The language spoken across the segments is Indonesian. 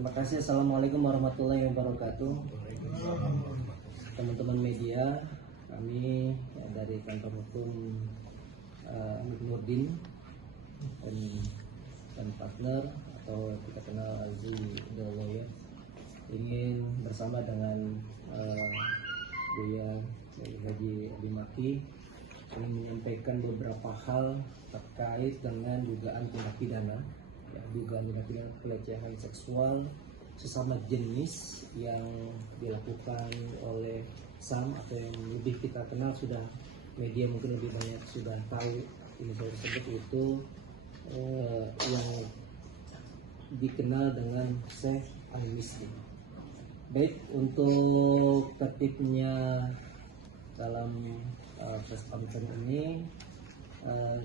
Terima kasih. Assalamualaikum warahmatullahi wabarakatuh. Teman-teman media, kami dari kantor hukum Nurdin dan partner atau kita kenal Azi The Lawyer ingin bersama dengan Buya Haji Abimaki ingin menyampaikan beberapa hal terkait dengan dugaan tindak pidana, dugaan tindak pidana pelecehan seksual sesama jenis yang dilakukan oleh SAM atau yang lebih kita kenal, sudah media mungkin lebih banyak sudah tahu inisial tersebut, itu yang dikenal dengan Syekh Al-Misri. Baik, untuk tertibnya dalam press conference ini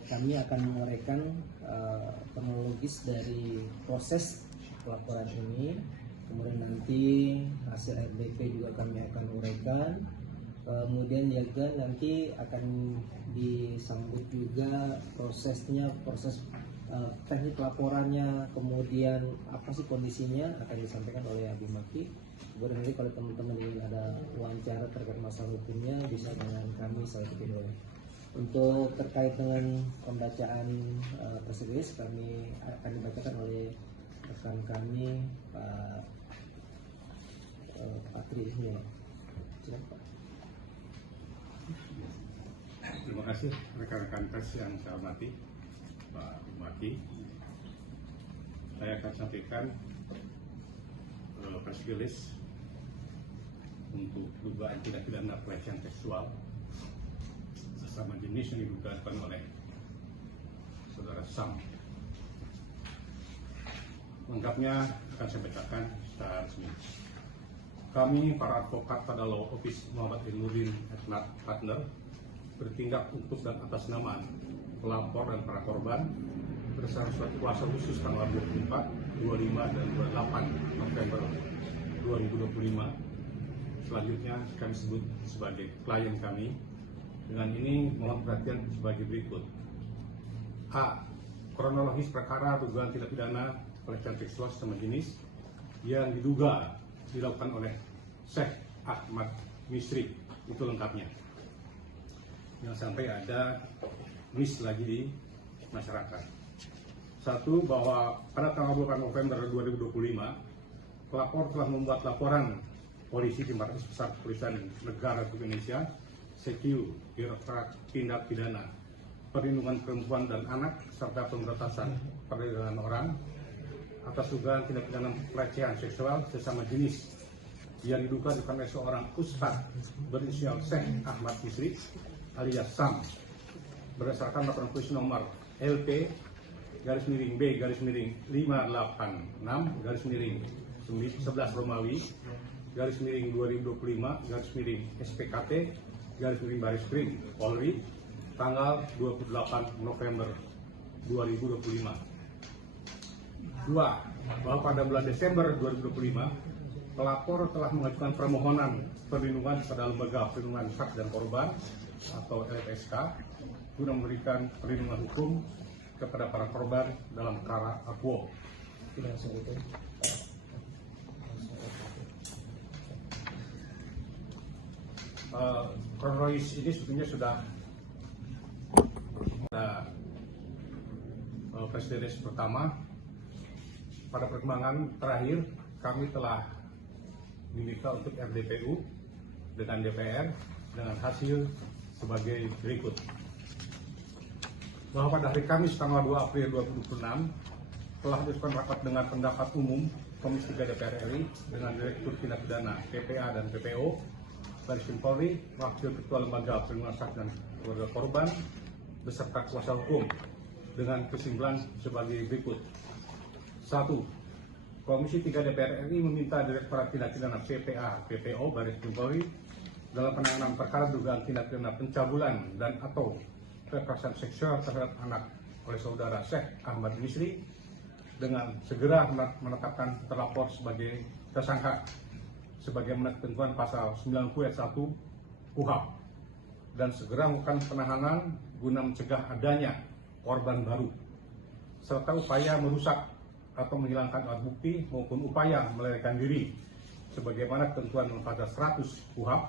kami akan menguraikan kronologis dari proses pelaporan ini, kemudian nanti hasil RDP juga kami akan uraikan, kemudian juga nanti akan disambut juga proses teknik laporannya, kemudian apa sih kondisinya akan disampaikan oleh Abimaki. Kemudian nanti kalau teman-teman ingin ada wawancara terkait masalah hukumnya bisa dengan kami saya video. Untuk terkait dengan pembacaan press release kami akan dibacakan oleh rekan kami Pak Patri ini. Silakan Pak. Terima kasih rekan-rekan pers yang saya hormati, Pak Bupati. Saya akan sampaikan press release untuk dugaan tindak pidana pelecehan seksual sesama jenis yang didugakan oleh saudara Sam. Lengkapnya akan saya bacakan secara resmi. Kami para advokat pada Law Office Muhammad Nurdin Partner bertindak untuk dan atas nama pelapor dan para korban berdasarkan surat kuasa khusus tanggal 24, 25, dan 28 November 2025. Selanjutnya kami sebut sebagai klien kami. Dengan ini mohon perhatian sebagai berikut. A. Kronologis perkara dugaan tindak pidana pelecehan seksual sesama jenis yang diduga dilakukan oleh Syekh Ahmad Misri. Itu lengkapnya. Jangan sampai ada miss lagi di masyarakat. Satu, bahwa pada tanggal 2 November 2025 pelapor telah membuat laporan polisi di markas besar kepolisian negara Indonesia CQ Direktorat Tindak Pidana Perlindungan Perempuan dan Anak serta Pemberantasan Perdagangan Orang atas dugaan tindak pidana pelecehan seksual sesama jenis yang diduga dilakukan oleh seorang ustadz berinisial Syekh Ahmad Misri alias Sam berdasarkan laporan polisi nomor LP _B _586 _11 Romawi _2025 SPKT Baris Krim Polri tanggal 28 November 2025. 2. Bahwa pada bulan Desember 2025 pelapor telah mengajukan permohonan perlindungan pada Lembaga Perlindungan Hak dan Korban atau LPSK guna memberikan perlindungan hukum kepada para korban dalam perkara Aquo. Kronologis ini sebetulnya sudah ada press release pertama. Pada perkembangan terakhir kami telah diminta untuk RDPU dengan DPR dengan hasil sebagai berikut. Bahwa pada hari Kamis tanggal 2 April 2026 telah dilakukan rapat dengan pendapat umum Komisi 3 DPR RI dengan Direktur Tindak Pidana PPA dan PPO Baris Krim Polri, Wakil Ketua Lembaga Perlindungan Hak dan Keluarga Korban beserta kuasa hukum dengan kesimpulan sebagai berikut. 1. Komisi 3 DPR RI meminta Direktorat Tindak Pidana PPA PPO Baris Krim Polri dalam penanganan perkara dugaan tindak pidana pencabulan dan atau kekerasan seksual terhadap anak oleh saudara Syekh Ahmad Misri dengan segera menetapkan terlapor sebagai tersangka sebagaimana ketentuan pasal 90 ayat 1 KUHP dan segera melakukan penahanan guna mencegah adanya korban baru serta upaya merusak atau menghilangkan alat bukti maupun upaya melarikan diri sebagaimana ketentuan pasal 100 KUHP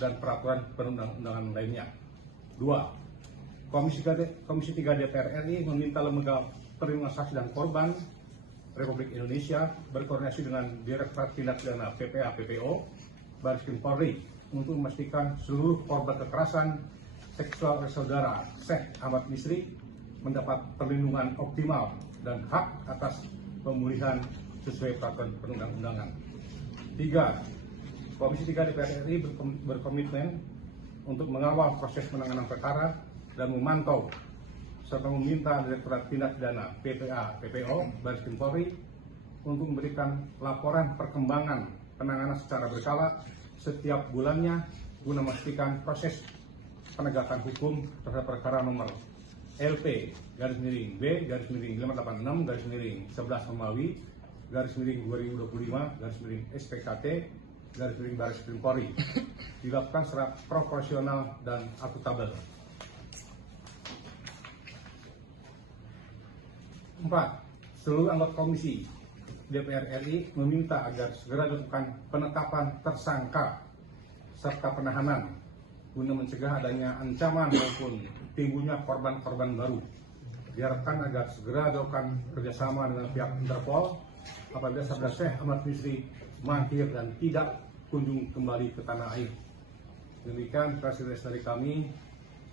dan peraturan perundang-undangan lainnya. 2. Komisi 3 DPR RI meminta lembaga perlindungan saksi dan korban Republik Indonesia berkoordinasi dengan Direktorat Tindak Pidana PPA PPO Bareskrim Polri untuk memastikan seluruh korban kekerasan seksual oleh saudara Syekh Ahmad Misri mendapat perlindungan optimal dan hak atas pemulihan sesuai peraturan perundang-undangan. 3. Komisi 3 DPR RI berkomitmen untuk mengawal proses penanganan perkara dan memantau serta meminta Direktorat Tindak Pidana PPA PPO Bareskrim Polri untuk memberikan laporan perkembangan penanganan secara berkala setiap bulannya guna memastikan proses penegakan hukum terhadap perkara nomor LP_B_586_11 Romawi /2025 SPKT Bareskrim Polri dilakukan secara proporsional dan akuntabel. 4. Seluruh anggota Komisi DPR RI meminta agar segera dilakukan penetapan tersangka serta penahanan guna mencegah adanya ancaman maupun timbulnya korban-korban baru. Diharapkan agar segera dilakukan kerjasama dengan pihak Interpol apabila saudara Syekh Ahmad Misri mangkir dan tidak kunjung kembali ke tanah air. Demikian press release dari kami.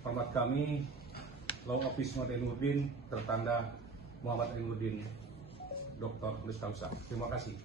Hormat kami, Law Office Muhammad Ainuddin, tertanda Muhammad Ainuddin, Dr. Mulis Kausa. Terima kasih.